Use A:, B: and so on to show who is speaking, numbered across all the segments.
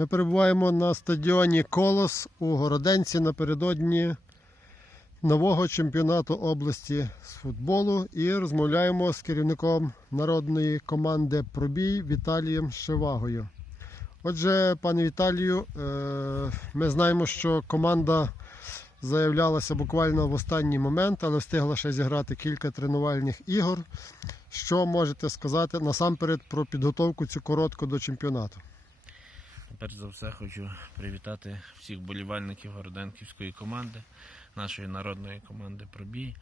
A: Ми перебуваємо на стадіоні Колос у Городенці напередодні нового чемпіонату області з футболу і розмовляємо з керівником народної команди Пробій Віталієм Шевагою. Отже, пане Віталію, е, ми знаємо, що команда заявлялася буквально в останній момент, але встигла ще зіграти кілька тренувальних ігор. Що можете сказати насамперед про підготовку цю коротку до чемпіонату?
B: Перш за все хочу привітати всіх болівальників Городенківської команди, нашої народної команди Пробій,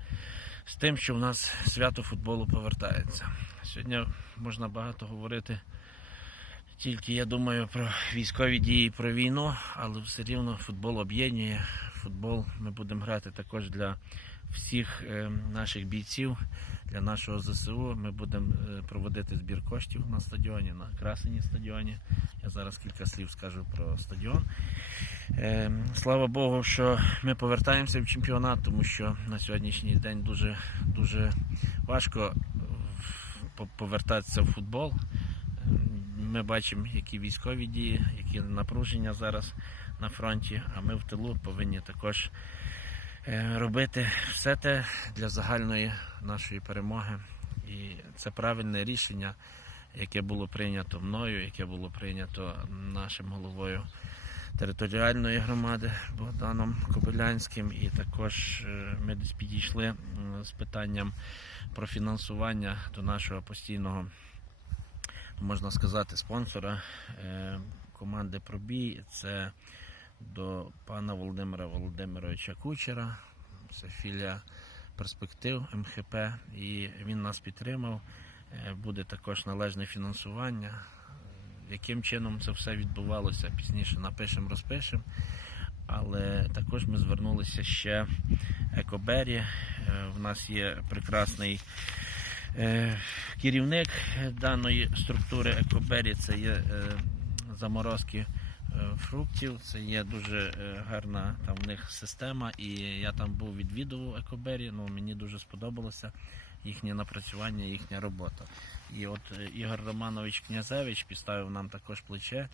B: з тим, що в нас свято футболу повертається. Сьогодні можна багато говорити тільки, я думаю, про військові дії, про війну, але все рівно футбол об'єднує. Футбол ми будемо грати також для всіх е, наших бійців, для нашого ЗСУ. Ми будемо е, проводити збір коштів на стадіоні, на красені стадіоні. Я зараз кілька слів скажу про стадіон. Е, Слава Богу, що ми повертаємося в чемпіонат, тому що на сьогоднішній день дуже, дуже важко повертатися в футбол. Ми бачимо, які військові дії, які напруження зараз на фронті, а ми в тилу повинні також е, робити все те для загальної нашої перемоги. І це правильне рішення, яке було прийнято мною, яке було прийнято нашим головою територіальної громади Богданом Кобилянським. І також е, ми десь підійшли з питанням про фінансування до нашого постійного, можна сказати, спонсора е, команди Пробій. Це до пана Володимира Володимировича Кучера. Це філія перспектив МХП, і він нас підтримав. Е, Буде також належне фінансування. Яким чином це все відбувалося, пізніше напишемо, розпишемо. Але також ми звернулися ще Екобері. Е, В нас є прекрасний керівник даної структури Екобері. Це є е, заморозки е, фруктів. Це є дуже е, гарна там в них система. І я там був відвідував Екобері. Ну мені дуже сподобалося їхнє напрацювання, їхня робота. І от е, Ігор Романович Князевич підставив нам також плече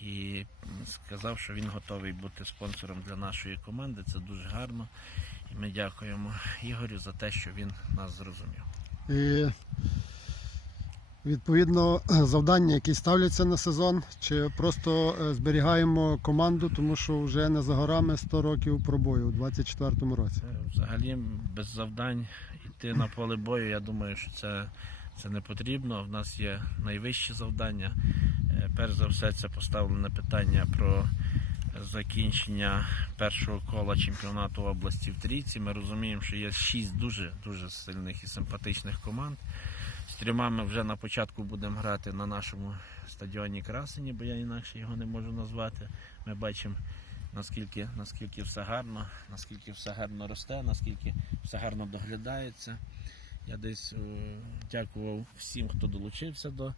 B: і сказав, що він готовий бути спонсором для нашої команди. Це дуже гарно. І ми дякуємо Ігорю за те, що він нас зрозумів.
A: І відповідно завдання, які ставляться на сезон, чи просто е, зберігаємо команду, тому що вже не за горами 100 років пробою у 24-му році.
B: Е, Взагалі без завдань йти на поле бою, я думаю, що це, це не потрібно. В нас є найвищі завдання. Е, Перш за все, це поставлене питання про закінчення першого кола чемпіонату області в трійці. Ми розуміємо, що є шість дуже дуже сильних і симпатичних команд. З трьома ми вже на початку будемо грати на нашому стадіоні Красені, бо я інакше його не можу назвати. Ми бачимо наскільки, наскільки все гарно, наскільки все гарно росте, наскільки все гарно доглядається. Я десь е, дякував всім, хто долучився до,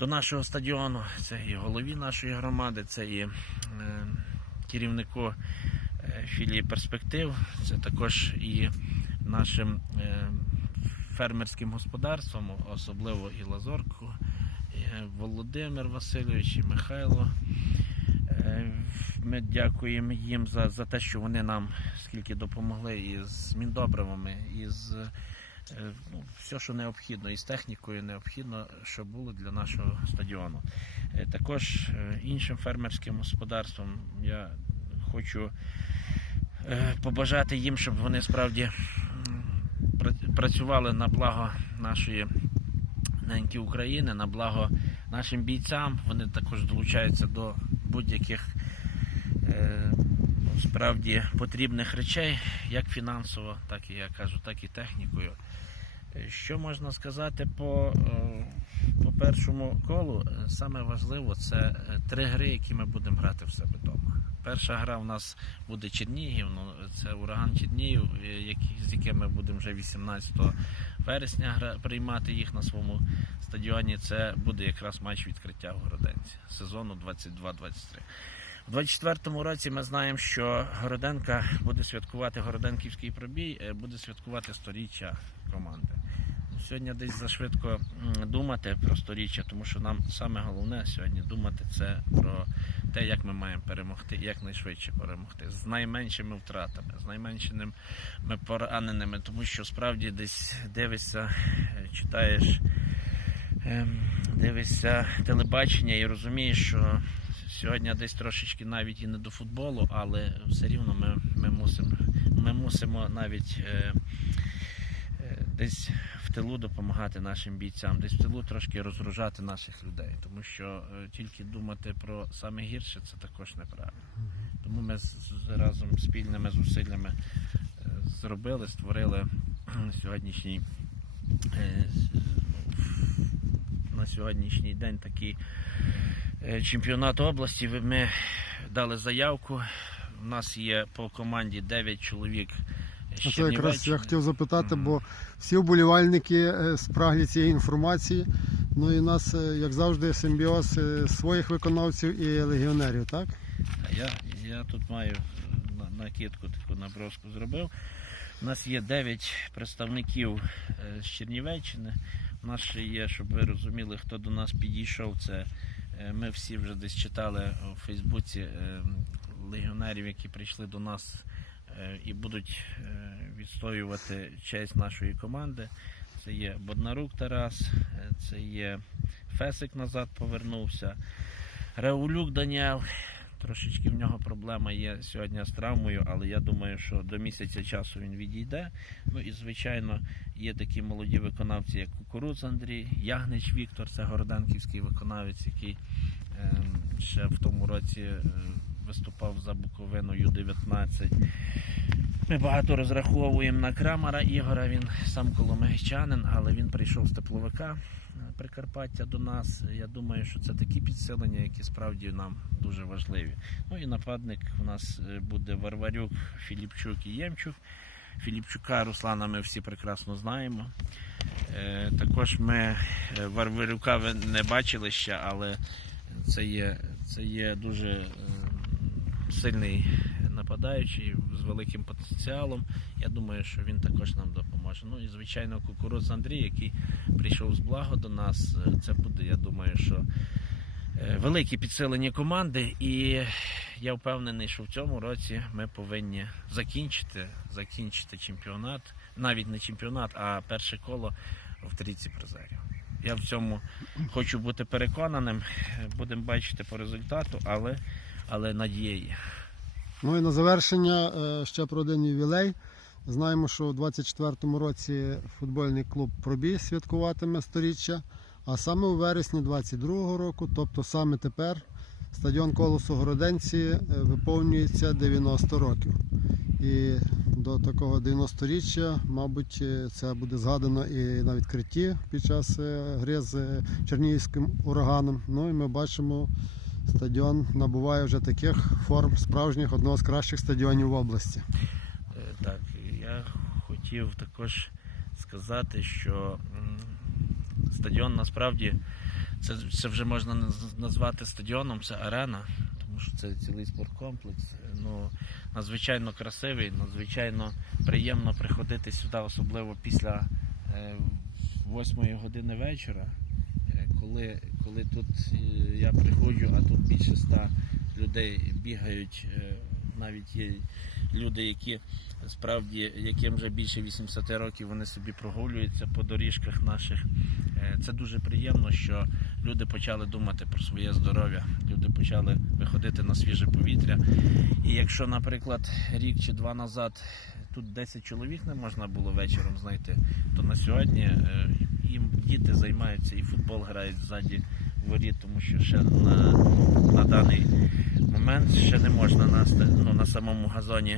B: до нашого стадіону. Це і голові нашої громади, це і е, керівнику е, філії перспектив, це також і нашим е, фермерським господарством, особливо і Лазорку, і Володимир Васильович, і Михайло. Ми дякуємо їм за, за те, що вони нам скільки допомогли і з міндобривами, і з ну, все, що необхідно, і з технікою необхідно, що було для нашого стадіону. Е, Також е, іншим фермерським господарствам я хочу е, побажати їм, щоб вони справді працювали на благо нашої неньки України, на благо нашим бійцям. Вони також долучаються до будь-яких е, справді потрібних речей, як фінансово, так і я кажу, так і технікою. Що можна сказати по, е, по першому колу? Саме важливо це е, три гри, які ми будемо грати в себе вдома. Перша гра у нас буде Чернігів, ну, це ураган Чернігів, е, з яким ми будемо вже 18 вересня приймати їх на своєму стадіоні. Це буде якраз матч відкриття в Городенці сезону 22-23. У 24-му році ми знаємо, що Городенка буде святкувати Городенківський пробій, е, буде святкувати сторіччя команди. Сьогодні десь зашвидко думати про сторіччя, тому що нам саме головне сьогодні думати це про те, як ми маємо перемогти, якнайшвидше перемогти, з найменшими втратами, з найменшими пораненими, тому що справді десь дивишся, е, читаєш, дивишся телебачення і розумієш, що сьогодні десь трошечки навіть і не до футболу, але все рівно ми, ми, мусимо, ми мусимо навіть. Е, е, Десь в тилу допомагати нашим бійцям, десь в тилу трошки розгружати наших людей, тому що е, тільки думати про саме гірше це також неправильно. Тому ми з- разом спільними зусиллями зробили, створили сьогоднішній на сьогоднішній день такий е, чемпіонат області. Ми дали заявку. У нас є по команді 9 чоловік. з
A: Це якраз я хотів запитати, бо всі вболівальники е, спраглі цієї інформації. Ну і у нас, е, як завжди, симбіоз е, своїх виконавців і легіонерів, так?
B: Я, я тут маю накидку таку наброску зробив. У нас є 9 представників е, з Чернівеччини. У нас ще є, щоб ви розуміли, хто до нас підійшов. Це е, ми всі вже десь читали у Фейсбуці е, легіонерів, які прийшли до нас е, і будуть відстоювати честь нашої команди. Це є Боднарук Тарас, це є Фесик назад повернувся. Реулюк Даніел, Трошечки в нього проблема є сьогодні з травмою, але я думаю, що до місяця часу він відійде. Ну і звичайно є такі молоді виконавці, як Кукуруц Андрій, Ягнич Віктор, це городенківський виконавець, який ем, ще в тому році е, виступав за Буковину Ю-19. Ми багато розраховуємо на Крамара Ігора. Він сам коломигчанин, але він прийшов з тепловика е, Прикарпаття до нас. Я думаю, що це такі підсилення, які справді нам дуже важливі. Ну і нападник у нас е, буде Варварюк, Філіпчук і Ємчук. Філіпчука Руслана ми всі прекрасно знаємо. Е, Також ми Варварюка не бачили ще, але це є, це є дуже сильний нападаючий з великим потенціалом. Я думаю, що він також нам допоможе. Ну і звичайно, кукуруз Андрій, який прийшов з благо до нас. Е, Це буде, я думаю, що е, велике підсилення команди. І я впевнений, що в цьому році ми повинні закінчити, закінчити чемпіонат, навіть не чемпіонат, а перше коло в трійці призерів. Я в цьому хочу бути переконаним. Е, Будемо бачити по результату, але, але надія є.
A: Ну і на завершення е, ще про один ювілей. Знаємо, що у 24-му році футбольний клуб Пробій святкуватиме сторіччя, а саме у вересні 22-го року, тобто саме тепер, стадіон Колосу Городенці е, виповнюється 90 років. І до такого 90-річчя, мабуть, е, це буде згадано і на відкритті під час гри з Чернігівським ураганом. Ну і ми бачимо, стадіон набуває вже таких форм справжніх одного з кращих стадіонів в області.
B: Е, Так, я хотів також сказати, що стадіон насправді це, це вже можна назвати стадіоном, це арена, тому що це цілий спорткомплекс. Ну, надзвичайно красивий, надзвичайно приємно приходити сюди, особливо після е, 8 години вечора. Е, Коли, коли тут е, я приходжу, а тут більше ста людей бігають, е, навіть є люди, які справді яким вже більше 80 років вони собі прогулюються по доріжках наших. Е, Це дуже приємно, що люди почали думати про своє здоров'я, люди почали виходити на свіже повітря. І якщо, наприклад, рік чи два назад тут 10 чоловік не можна було вечором знайти, то на сьогодні їм діти займаються і футбол грають ззаді воріт, тому що ще на, на даний момент ще не можна на, ну, на самому газоні.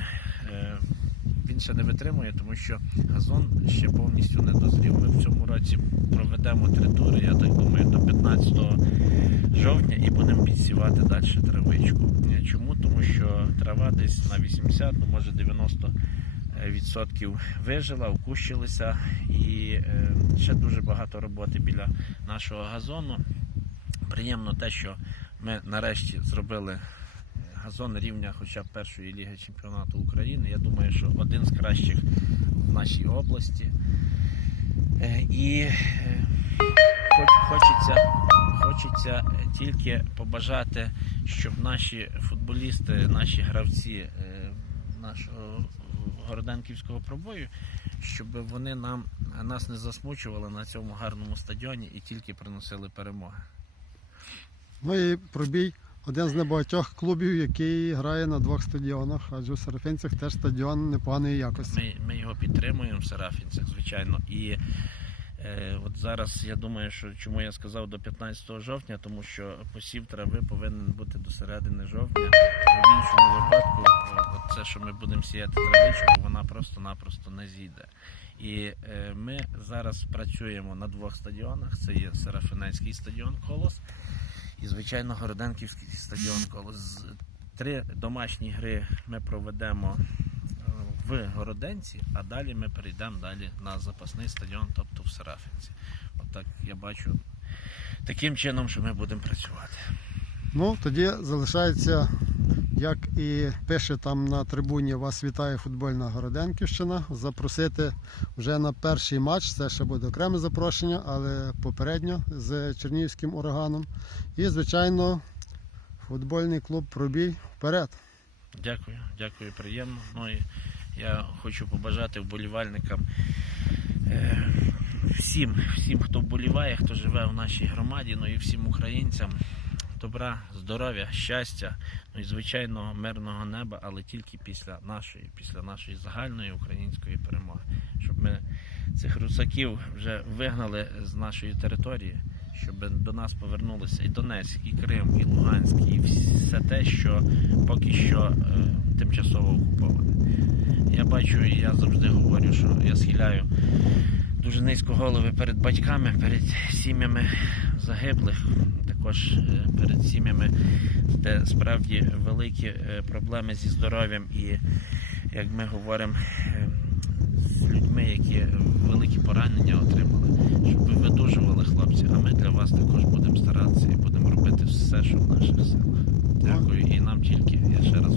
B: е, Він ще не витримує, тому що газон ще повністю не дозрів. Ми в цьому році проведемо три тури, я так думаю, до 15 жовтня і будемо підсівати далі травичку. Чому? Тому що трава десь на 80, ну може 90 відсотків вижила, вкущилися і е, ще дуже багато роботи біля нашого газону. Приємно те, що ми нарешті зробили газон рівня хоча б першої ліги чемпіонату України. Я думаю, що один з кращих в нашій області. Е, І е, хочеться, хочеться тільки побажати, щоб наші футболісти, наші гравці е, нашого городенківського пробою, щоб вони нам нас не засмучували на цьому гарному стадіоні і тільки приносили перемоги.
A: Ну і пробій один з небагатьох клубів, який грає на двох стадіонах, адже у Сарафінцях теж стадіон непоганої якості.
B: Ми, ми його підтримуємо в Серафінцях, звичайно. І от зараз я думаю, що чому я сказав до 15 жовтня, тому що посів трави повинен бути до середини жовтня. В іншому випадку, е, от це, що ми будемо сіяти травичку, вона просто-напросто не зійде. І е, ми зараз працюємо на двох стадіонах. Це є Серафинецький стадіон Колос і, звичайно, Городенківський стадіон Колос. Три домашні гри ми проведемо е, в Городенці, а далі ми перейдемо далі на запасний стадіон, тобто в Серафінці. Отак я бачу таким чином, що ми будемо працювати.
A: Ну, тоді залишається, як і пише там на трибуні, вас вітає футбольна Городенківщина. Запросити вже на перший матч. Це ще буде окреме запрошення, але попередньо з Чернігівським ураганом. І, звичайно, футбольний клуб Пробій вперед.
B: Дякую, дякую, приємно. Ну і я хочу побажати вболівальникам е, всім, всім, хто вболіває, хто живе в нашій громаді, ну і всім українцям. Добра, здоров'я, щастя, ну і звичайно мирного неба, але тільки після нашої, після нашої загальної української перемоги, щоб ми цих русаків вже вигнали з нашої території, щоб до нас повернулися і Донецьк, і Крим, і Луганськ, і все те, що поки що е, тимчасово окуповане. Я бачу, і я завжди говорю, що я схиляю дуже низько голови перед батьками, перед сім'ями загиблих, також е, перед сім'ями, де справді великі е, проблеми зі здоров'ям. І, як ми говоримо, е, з людьми, які великі поранення отримали, щоб ви видужували хлопці, а ми для вас також будемо старатися і будемо робити все, що в наших силах. Дякую, і нам тільки, я ще раз